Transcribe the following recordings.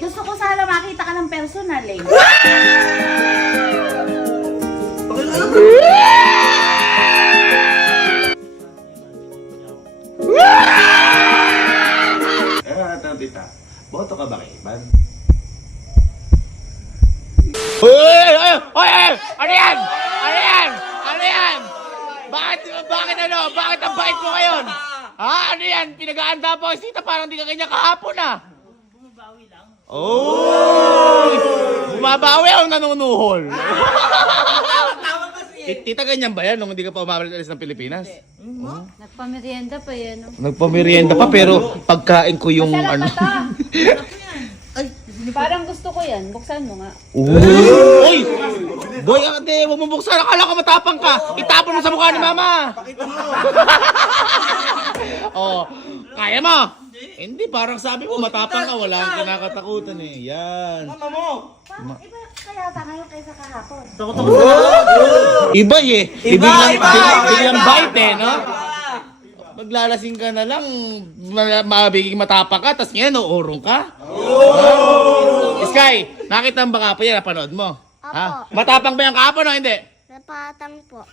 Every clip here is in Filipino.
gusto ko sana makita ka ng personal eh. Tita, boto ka ba kay Iban? Ano yan? Ano yan? Ano yan? Bakit ano? Bakit ang bait mo ngayon? Ha? Ano yan? Pinag-aanda po si Tita, parang di ka kanya kahapon ah. Bumabawi lang. Oh! Bumabawi o nanunuhol? Tita, ganyan ba yan nung hindi ka pa umabalik alis ng Pilipinas? Nagpamerienda pa yan. No? Nagpamerienda pa pero pagkain ko yung ano. Parang gusto ko yan. Buksan mo nga. Uy! Boy, ate, huwag mo buksan. Akala ko matapang ka. Itapon mo sa mukha ni Mama. Oh, kaya mo? Hindi, parang sabi mo matapang ka. Wala kang kinakatakutan eh. Yan. Mama mo! Parang iba kaya ta ngayon kaysa kahapon. Iba eh. Iba! Biglang bite eh, no? Maglalasing ka na lang, mabiging matapang ka, tapos ngayon, uurong ka? Sky, nakita mo ba ka pa yan? Napanood mo? Ha? Matapang ba yung kahapon o hindi? Napatang po.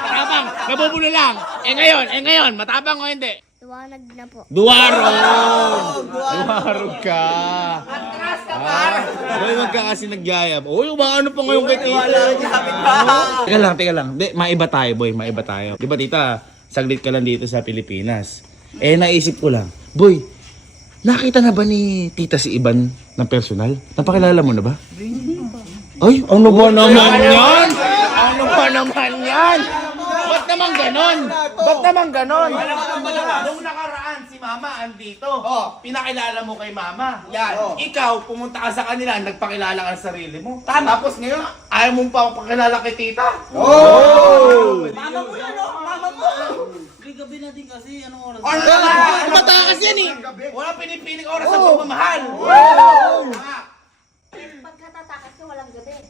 Matapang, nabubulo lang. Eh ngayon, matapang o hindi? Liwanag na po. Duwarog ka. Atras ka par. Boy, wag ka kasi nagyayab. Uy, ano pa ngayon kay Tita? Teka lang. Maiba tayo, boy. Maiba tayo. Di ba, Tita? Saglit ka lang dito sa Pilipinas. Eh, naisip ko lang. Boy, nakita na ba ni Tita si Iban ng personal? Napakilala mo na ba? Ay, ano ba naman yan? Ano ba naman yan? Ba't naman ganon? Nung nakaraan si Mama andito, pinakilala mo kay Mama. Yan. Ikaw, pumunta ka sa kanila, nagpakilala ka sa sarili mo. Tapos ngayon, ayaw mong pa pakilala kay Tita? Mama mo yan, no? Mama mo! Gabi natin kasi, anong oras? Matakas yan eh! Walang pinipiling oras sa pagmamahal! Pagkatatakas ko walang gabi.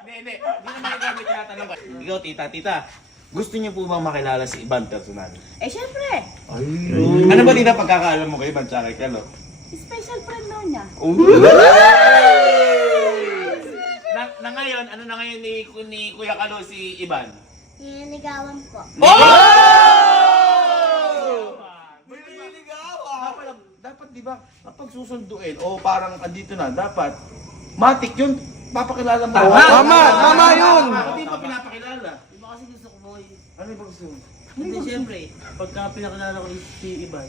Hindi naman yung tinatanong ko. Ikaw, Tita, gusto niyo po bang makilala si Iban personal? Eh syempre, Ano ba, Tita, pagkakaalam mo kay Iban tsaka kay Kalo? special friend daw niya. Na ngayon, ano na ngayon ni Kuya Kalo si Iban? Niligawan po. Dapat di ba, kapag susunduin o parang andito na, dapat matik yun, papakilala mo. Tama yun! Hindi pa pinapakilala. Iba kasi gusto ko, boy. Ano yung gusto mo? Hindi, siyempre, pagka pinakilala ko si Iban,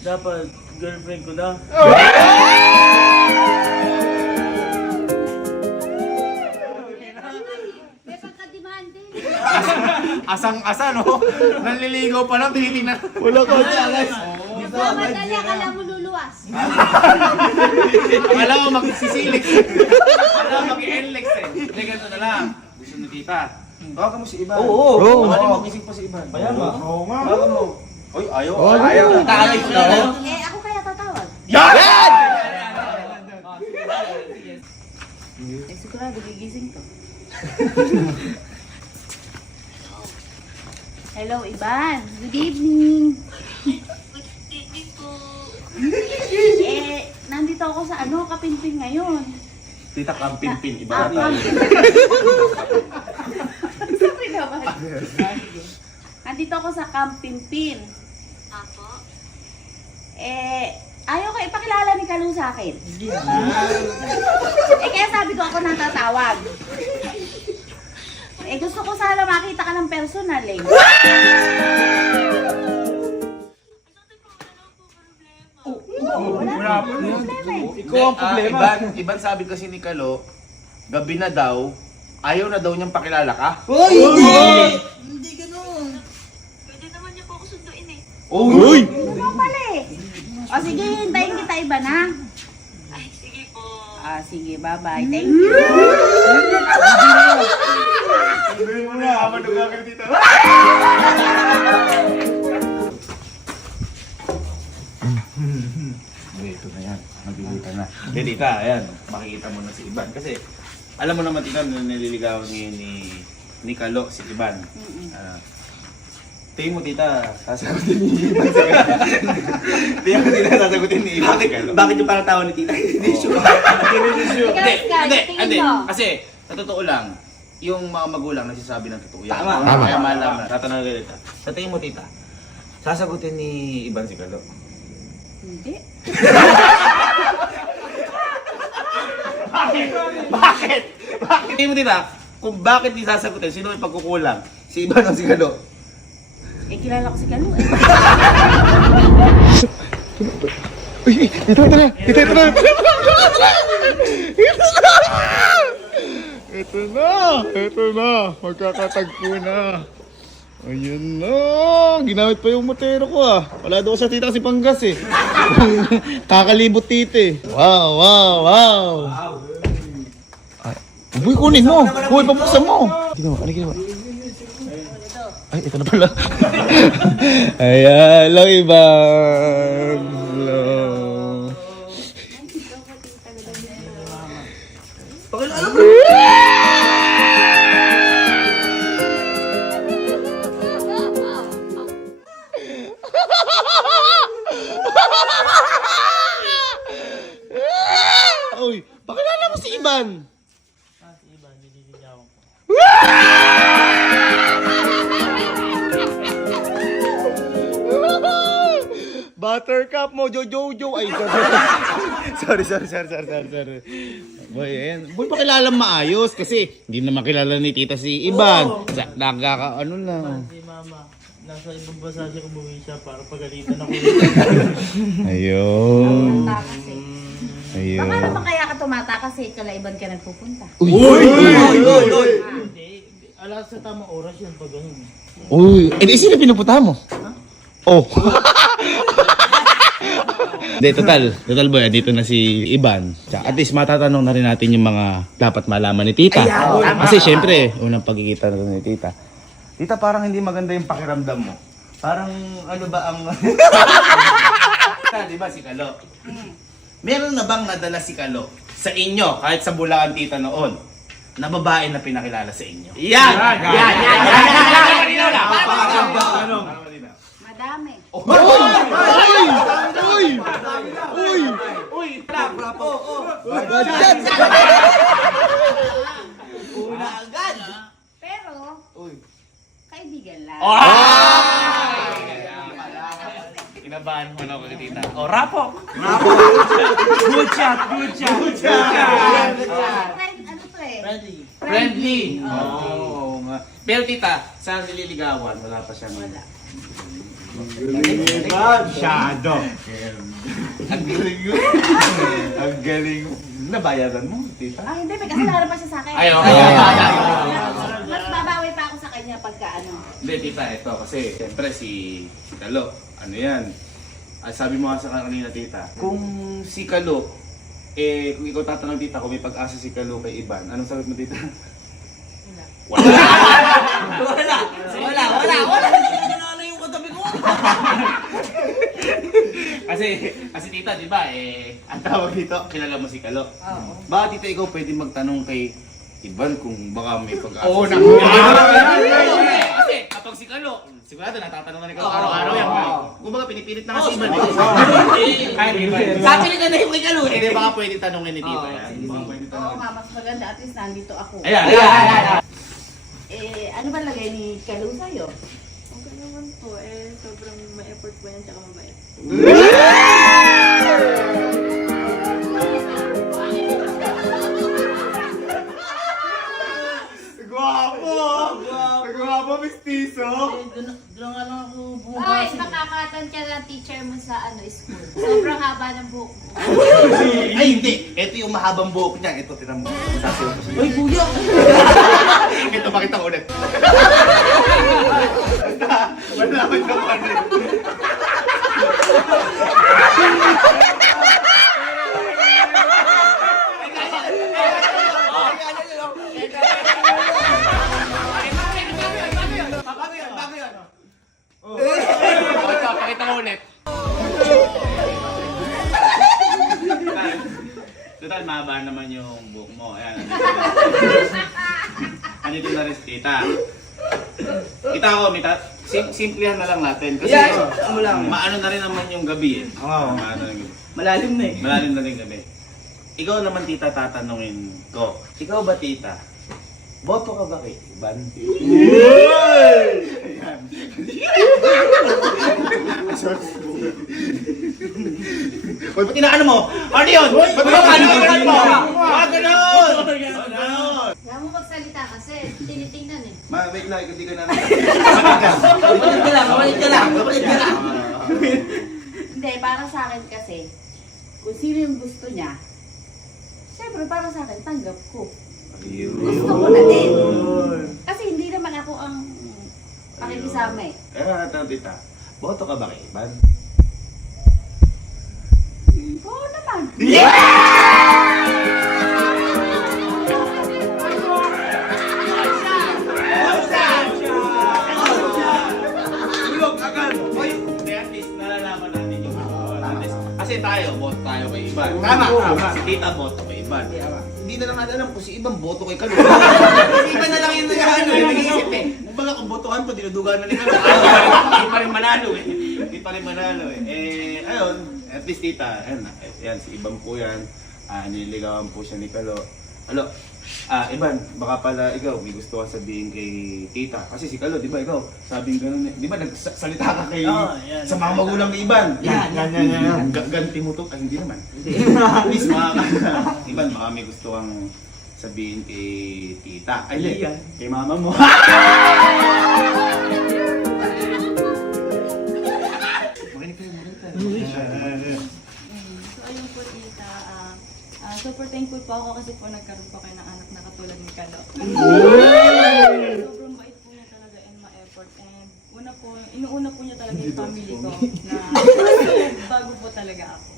dapat girlfriend ko na. May pagka-demanding. Asang-asa, no? Nanliligaw pa lang, tinitingnan. Wala ka challenge! Madali ka lang luluwas. Alam mo, magsisilik. Alam mo, mag-enlex eh. Hindi, ganito na lang. Gusto ni Tita. Tawagan mo si Iban. Oo. Tawagan mo, gising pa si Iban. Bayan mo. Oo nga. Tawagan mo. Uy, ayaw. Eh ako kaya tatawag. Yan! Eh sigurado gigising to. Hello, Iban. Good evening. Nandito ako sa Kapinpin ngayon. Tita Kampin-pin. Iba Ah, na tayo. Sorry naman. Nandito ako sa Kampinpin. Apo? Ayaw ko ipakilala ni Kalu sa akin. Kaya sabi ko ako natatawag. Gusto ko sana makita ka ng personal eh. Wala po problema eh. Ikaw ang problema. Iban sabi kasi ni Kalo, gabi na daw, ayaw na daw niyang pakilala ka. Hindi ganun. Pwede naman niya po ako sunduin eh. Uy! Ano ba pala eh? O sige, hintayin kita Iban ha. Ay, sige po. Sige, bye-bye. Thank you. Sabihin mo na, maduga ka dito. Ito na yan, magkikita na. Hindi, Tita, ayan, makikita mo na si Iban. Kasi, alam mo naman, Tita, na nililigawan ngayon ni Kalo, si Iban. Tingin mo, tita, sasagutin ni Iban si Kalo. Tingin mo, tita, sasagutin ni Iban si Kalo. Bakit yung parang tawa ni tita? Hindi sure. Ikaw, tingin mo. Kasi, sa totoo lang, yung mga magulang nagsasabi ng totoo yan. Tama. Kaya malam na. Tatanong ka tita. Sa tingin mo, tita, sasagutin ni Iban si Kalo. Hindi. Bakit? Tingin mo, tita, kung bakit di sasagutin, sino yung pagkukulang? Si Iban o si Kalo? Eh, kilala ko si Kalo eh. Ito na! Ito na! Magkakatagpo na! Ayun na! Ginamit pa yung motero ko ah! Wala daw sa tita kasi panggas eh! Kakalibot tita eh! Wow! Uy, kunin mo! Uy, pabuksan mo! Ano ginawa? Ay, ito na pala. Ayan, hello Iban. Hello. Uy, pakilala mo si Iban. Buttercup mo, Jojo. Ay, sorry. Boy, ayan. Boy, pakilala maayos kasi hindi naman kilala ni tita si Iban. Ano lang. Si mama, nasa ibang bansa siya umuwi siya para pagalitan ako. Ayun. Kasi. Baka naman kaya ka tumata kasi kalaiban ka nagpupunta. Hindi, alas sa tamang oras yan pag ganun. Uy, sino pinupunta mo? Oh. Hindi, total boy, dito na si Iban. At least matatanong na rin natin yung mga dapat malaman ni tita. Kasi syempre, unang pagkikita na ni tita. Tita, parang hindi maganda yung pakiramdam mo. Parang ano ba ang... Di ba si Kalo? Meron na bang nadala si Kalo sa inyo, kahit sa Bulacan tita noon, na babae na pinakilala sa inyo? Yan! Madami. Pero, kaibigan lang. Kinabahan mo na ako kay tita. Rapo! Good shot! Ano to eh? Ready? Friendly! Oo nga. Pero tita, saan nililigawan? Wala pa siyang... Wala. Shadow. Ang galing. Nabayaran mo, tita? Ah, hindi. May kasalanan pa siya sa akin. Ay, okay. Mas babawi pa ako sa kanya pagka ano. Hindi, tita, ito. Kasi, siyempre, si Kalo, ano yan? Sabi mo nga sa kanina, tita, kung si Kalo, kung ikaw tatanong, tita, kung may pag-asa si Kalo kay Iban, anong sagot mo, tita? Wala. Ano yung katabi ko? Kasi tita, di ba, ang tawag dito, kilala mo si Kalo. Oo. Baka tita, ikaw pwede magtanong kay Iban kung baka may pag-asa. Oo, Kasi kapag si Kalo, sigurado natatanong na ni Kalo araw-araw yan. Kung baka pinipilit na kasi Iban. Kahit Iban. Sabi ni na yung kay Kalo Hindi, baka pwede tanongin ni tita yan. Baka pwede Oo tanongin. nga, mas maganda. At least nandito ako. Ayan. Ano ba lagay ni Kalo sa'yo? Okay naman po, sobrang may effort po yan, tsaka mabait. Gwapo, mistiso. Doon nga lang ako Ay, bumabasa. makakatan ka ng teacher mo sa school. Sobrang haba ng buhok mo. Ay, hindi. Ito yung mahabang buhok niya. Ito, tinan mo. Sasiro ko siya. Uy, kuya! Ito, pakita ko ulit. Wala ko yung panin. Pakita ko ulit. Total, mahaba naman yung buhok mo. Ayan. Andito na rin si tita. Kita ko, Simplihan na lang natin. Kasi Ano lang. maano na rin naman yung gabi eh. Oo. Maano na yung gabi. Malalim na eh. Malalim na rin gabi. Ikaw naman tita, tatanungin ko. Ikaw ba tita? Boto ka ba kay Iban? Ayan. Uy, ba't inaano mo? Ano yun? Ba't inaano mo? Wag ganun! Wag ganun! Kaya mo magsalita kasi tinitingnan eh. Wait lang, hindi ko na Kapalit ka lang, kapalit ka lang, kapalit ka lang. Hindi, para sa akin kasi, kung sino yung gusto niya, syempre para sa akin, tanggap ko. Gusto ko na din. Kasi hindi naman ako ang pakikisama eh. Tanong tita, boto ka ba kay Iban? Oo naman. Hindi, at least nalalaman natin yung kasi tayo, boto tayo kay Iban. Tama, tama. Si tita, boto kay Iban. Hindi na naman alam kung si Iban boto kay Kalo. Kasi iba na lang yung nag-ano yung nag-iisip eh. Kumbaga kung botohan pa, dinudugan na ni Kalo. Hindi pa rin manalo eh. Hindi pa rin manalo eh. Ayun, at least tita, ayun na. Yan, si Iban po yan. Nililigawan po siya ni Kalo. Alo, Iban, baka pala ikaw may gusto kang sabihin kay tita. Kasi si Kalo, di ba ikaw, sabing gano'n eh. Di ba nagsalita ka kay yan. sa mga magulang ni Iban? Yan. Ganti mo to? Ay, hindi naman. At least mga Iban, baka may gusto kang sabihin kay tita. Ay, hindi. Kay mama mo. Makinig kayo, makinig tayo. So ayun po tita, super thankful po ako kasi po nagkaroon po kayo ng anak na katulad ni Kalo. Sobrang bait po niya talaga and ma-effort. And inuuna po niya talaga yung family ko na bago po talaga ako.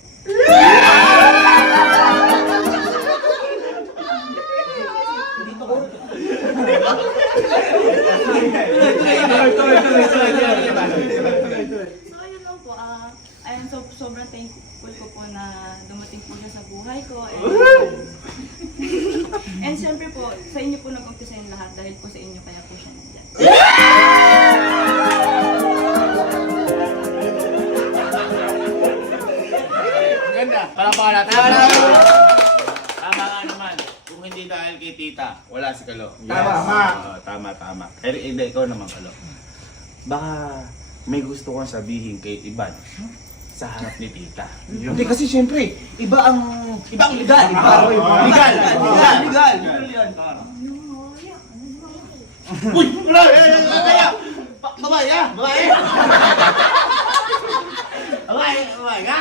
So ayun lang po, ayun, sobrang thankful ko po na dumating po siya sa buhay ko. And syempre po, sa inyo po nag-umpisa yung lahat dahil po sa inyo kaya po siya nandiyan. Ganda. Palakpakan natin. Tama nga naman. Kung hindi dahil kay tita, wala si Kalo. Tama. Pero hindi, ikaw naman Kalo. Baka may gusto kang sabihin kay Iban sa harap ni tita. Hindi kasi syempre, iba ang legal. Legal. Uy! Wala! Babae ah! Babae! Babae ka!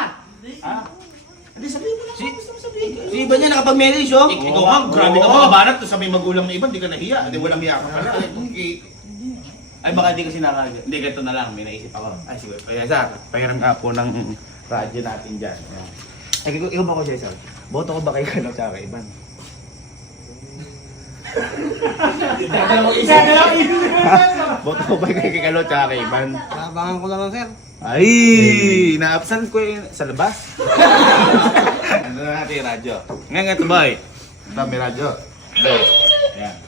Hindi, sabihin mo lang kung gusto mo sabihin. Si iba niya nakapag-marriage oh. Ikaw nga, grabe ka mga banat. Tapos sabi magulang na iba, hindi ka nahiya. Hindi, walang hiya ka pala. Ay, baka hindi kasi nakaga. Hindi, ganito na lang. May naisip ako. Ay, siguro. Kaya sa, pahiram nga po ng radyo natin dyan. Ay, ikaw ba ko, Cesar? Boto ko ba kay Kalo tsaka kay Iban? Boto ko ba kay Kalo tsaka kay Iban? Abangan ko lang sir. Ay, na-absent ko yun sa labas. Ano na natin yung radyo? Ngayon ito boy. Ito may radyo. Boy. Ayan.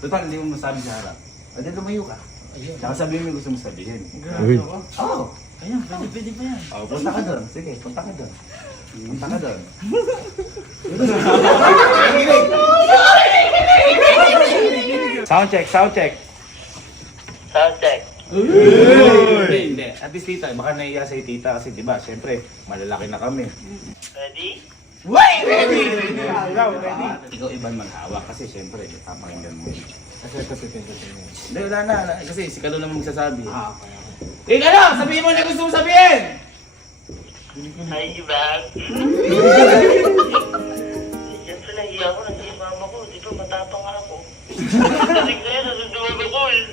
Total, hindi mo masabi sa harap. Pwede lumayo ka. Saka sabihin mo yung gusto mo sabihin. Oo. Ayan, pwede pa yan. Oh, punta ka doon. Sige, punta ka doon. Punta ka doon. Sound check. Hindi. At least tita, baka naiya sa'yo tita kasi diba, syempre, malalaki na kami. Ready? Ready! Ikaw Iban maghawak kasi syempre, papakinggan mo yun. Hindi, wala na. Kasi si Kalo naman magsasabi. Kalo, sabihin mo na gusto mo sabihin! Hi, Iban. Siyempre nahiya ako, nandiyan yung mama ko. Di ba matapang ako. Kasi kaya nasusunod ako eh.